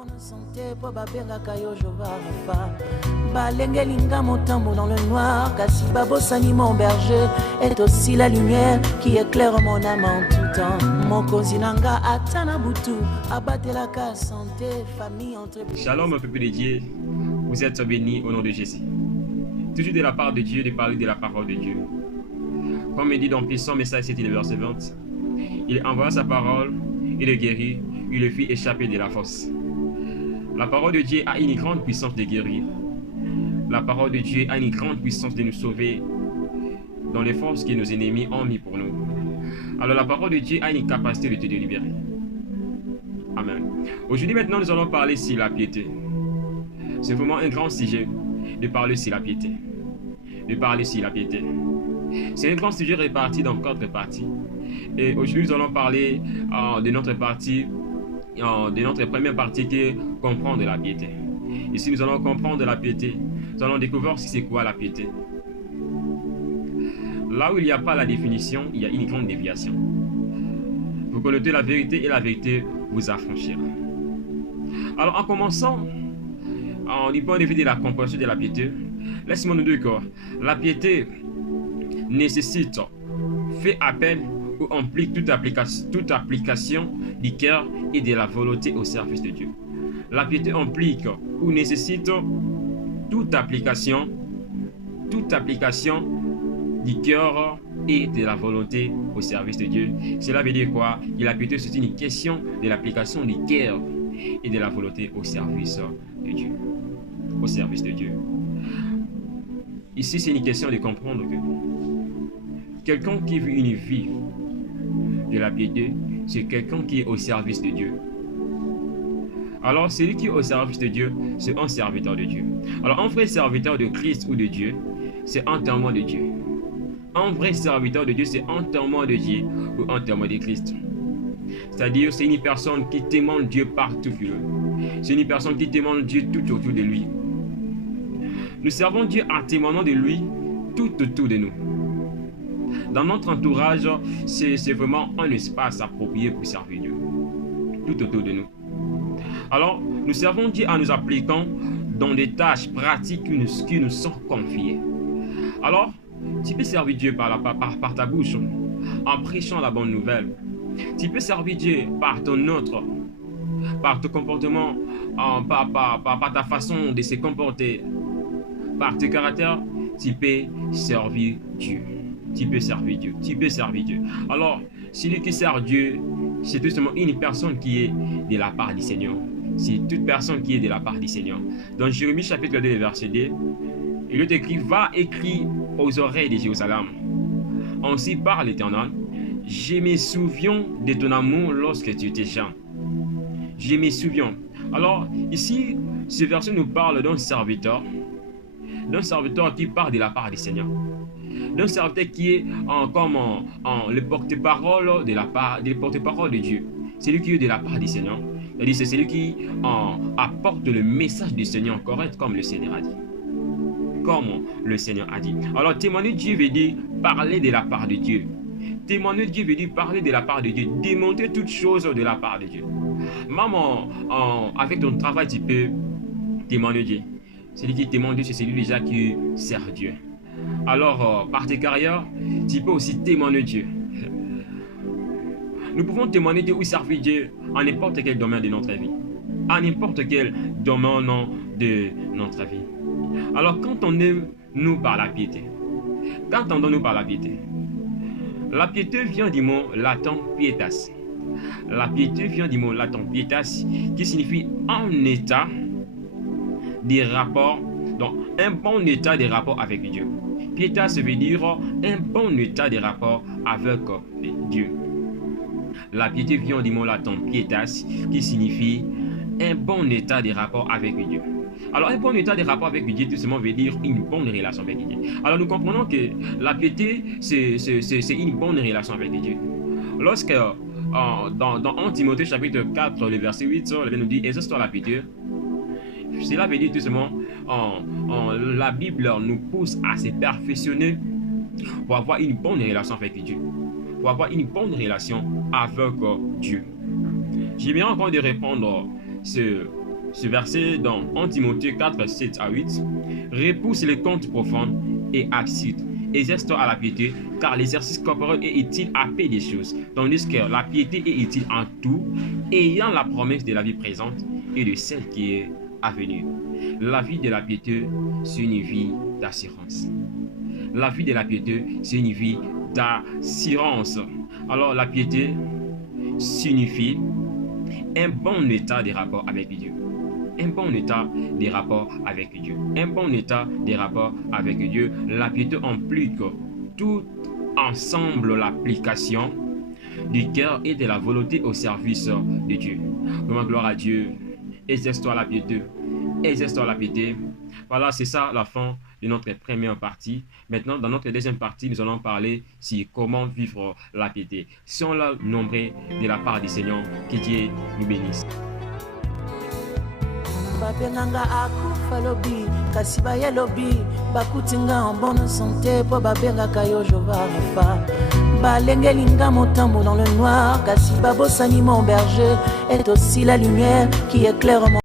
bonne santé po babengaka yo Jova Rafa balengelinga motambo dans le noir kasi babosani mon berger est aussi la lumière qui éclaire mon âme en tout temps mokonzi nanga atana butu abatelaka santé famille entre. Shalom peuple de Dieu, vous êtes bénis au nom de Jésus. Toujours de la part de Dieu, de parler de la parole de Dieu. Comme il dit dans Psaume, message c'était le verset 20, il envoie sa parole, il le guérit, il le fit échapper de la fosse. La parole de Dieu a une grande puissance de guérir. La parole de Dieu a une grande puissance de nous sauver dans les forces que nos ennemis ont mis pour nous. Alors la parole de Dieu a une capacité de te délivrer. Amen. Aujourd'hui maintenant nous allons parler sur la piété. C'est vraiment un grand sujet de parler sur la piété. De parler sur la piété. C'est un grand sujet réparti dans 4 parties. Et aujourd'hui nous allons parler de notre partie, de notre première partie qui est comprendre la piété. Ici nous allons comprendre la piété. Nous allons découvrir c'est quoi la piété. Là où il n'y a pas la définition, il y a une grande déviation. Vous connaissez la vérité et la vérité vous affranchira. Alors en commençant, du point de vue de la compréhension de la piété, laisse-moi nous dire que la piété nécessite, fait appel ou implique toute application du cœur et de la volonté au service de Dieu. La piété implique ou nécessite toute application du cœur et de la volonté au service de Dieu. Cela veut dire quoi? Que la piété c'est une question de l'application du cœur et de la volonté au service de Dieu. Au service de Dieu. Ici c'est une question de comprendre que quelqu'un qui vit une vie de la piété, c'est quelqu'un qui est au service de Dieu. Alors celui qui est au service de Dieu, c'est un serviteur de Dieu. Alors un vrai serviteur de Christ ou de Dieu, c'est un témoin de Dieu. Un vrai serviteur de Dieu, c'est un témoin de Dieu ou un témoin de Christ. C'est-à-dire, c'est une personne qui témoigne Dieu partout. C'est une personne qui témoigne Dieu tout autour de lui. Nous servons Dieu en témoignant de lui tout autour de nous. Dans notre entourage, c'est vraiment un espace approprié pour servir Dieu. Tout autour de nous. Alors, nous servons Dieu en nous appliquant dans des tâches pratiques qui nous sont confiées. Alors, tu peux servir Dieu par ta bouche, en prêchant la bonne nouvelle. Tu peux servir Dieu par ton comportement, par ta façon de se comporter, par tes caractères. Tu peux servir Dieu. Tu peux servir Dieu. Tu peux servir Dieu. Alors, celui qui sert Dieu, c'est tout simplement une personne qui est de la part du Seigneur. C'est toute personne qui est de la part du Seigneur. Dans Jérémie chapitre 2, verset 2, il est écrit, va écrire aux oreilles de Jérusalem. Ainsi parle l'Éternel. Je me souviens de ton amour lorsque tu étais jeune. Je me souviens. Alors, ici, ce verset nous parle d'un serviteur qui parle de la part du Seigneur. D'un serviteur qui est comme le porte-parole de Dieu. C'est lui qui est de la part du Seigneur. C'est celui qui apporte le message du Seigneur correct comme le Seigneur a dit. Comme le Seigneur a dit. Alors témoigner de Dieu veut dire parler de la part de Dieu. Témoigner de Dieu veut dire parler de la part de Dieu. Démontrer toutes choses de la part de Dieu. Même avec ton travail, tu peux témoigner de Dieu. Celui qui témoigne de Dieu, c'est celui déjà qui sert Dieu. Alors, par tes carrières, tu peux aussi témoigner de Dieu. Nous pouvons témoigner de Dieu ou servir Dieu en n'importe quel domaine de notre vie. En n'importe quel domaine de notre vie. Alors, qu'entendons-nous par la piété? Qu'entendons-nous par la piété? La piété vient du mot latin pietas. La piété vient du mot latin pietas qui signifie un état des rapports, donc un bon état des rapports avec Dieu. Pietas veut dire un bon état des rapports avec Dieu. La piété vient du mot latin pietas qui signifie un bon état des rapports avec Dieu. Alors un bon état des rapports avec Dieu tout simplement veut dire une bonne relation avec Dieu. Alors nous comprenons que la piété c'est une bonne relation avec Dieu. Lorsque dans 1 Timothée chapitre 4 le verset 8 la Bible nous dit exerce-toi la piété. Cela veut dire tout simplement la Bible nous pousse à se perfectionner pour avoir une bonne relation avec Dieu. Pour avoir une bonne relation avec Dieu. J'aimerais encore de répondre Ce verset dans 1 Timothée 4, 7 à 8, repousse les contes profonds et accides. Exerce-toi à la piété, car l'exercice corporel est utile à peu des choses, tandis que la piété est utile en tout, ayant la promesse de la vie présente et de celle qui est à venir. La vie de la piété, c'est une vie d'assurance. La vie de la piété, c'est une vie d'assurance. Alors la piété signifie un bon état de rapport avec Dieu. Un bon état des rapports avec Dieu. Un bon état des rapports avec Dieu. La piété implique tout ensemble l'application du cœur et de la volonté au service de Dieu. Vraiment gloire à Dieu. Exerce-toi la piété. Exerce-toi la piété. Voilà, c'est ça la fin de notre première partie. Maintenant, dans notre deuxième partie, nous allons parler sur comment vivre la piété. Soyons-là nombreux de la part du Seigneur. Que Dieu nous bénisse. Babenganga akufa lobi kasi baye lobi bakutinga en bonne santé po babengaka yo Jova Rafa balengeli nga motambo dans le noir kasi babosani mon berger est aussi la lumière qui éclaire mon